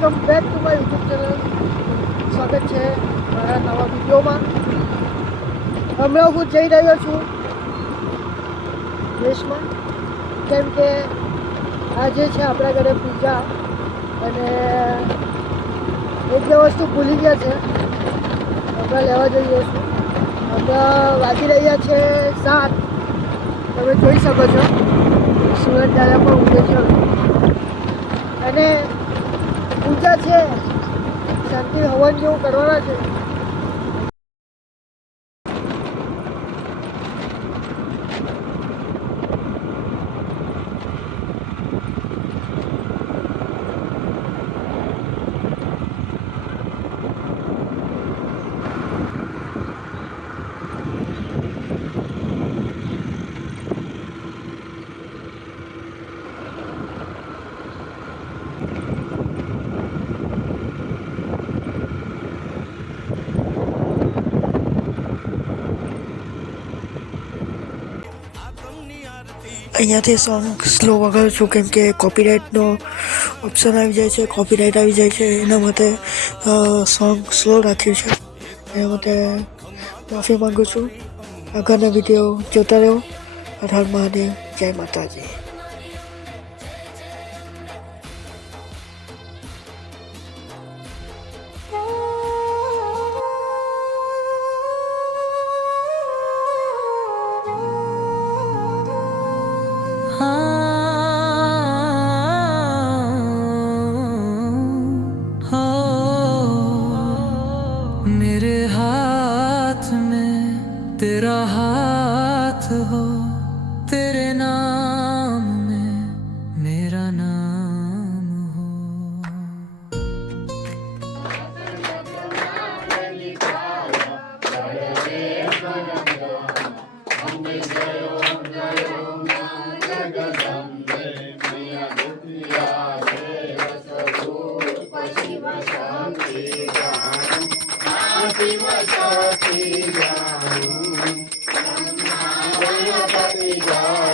Welcome back to my YouTube channel. સ્વાગત છે મારા નવા વિડીયોમાં. હમણાં હું જઈ રહ્યો છું દેશમાં, કેમ કે આજે છે આપણા ઘરે પૂજા, અને એક બે વસ્તુ ભૂલી ગયા છે, હમણાં લેવા જઈએ છું. હમણાં વાગી રહ્યા છે 7. તમે જોઈ શકો છો સુરત દાદા પણ ઊંઘે છે, અને પૂજા છે, શાંતિ હવન જેવું કરવાના છે. અહીંયાથી સોંગ સ્લો વગાડું છું, કેમ કે કોપીરાઇટનો ઓપ્શન આવી જાય છે, કોપીરાઇટ આવી જાય છે. એના માટે સોંગ સ્લો રાખ્યું છે. એના માટે માફી માગું છું. આગળના વિડીયો જોતા રહો. હર હર મહાદેવ, જય માતાજી. मेरे हाथ में तेरा हाथ हो, तेरे नाम में मेरा नाम हो. शिव शक्ति जाऊं, गणपति जाऊं.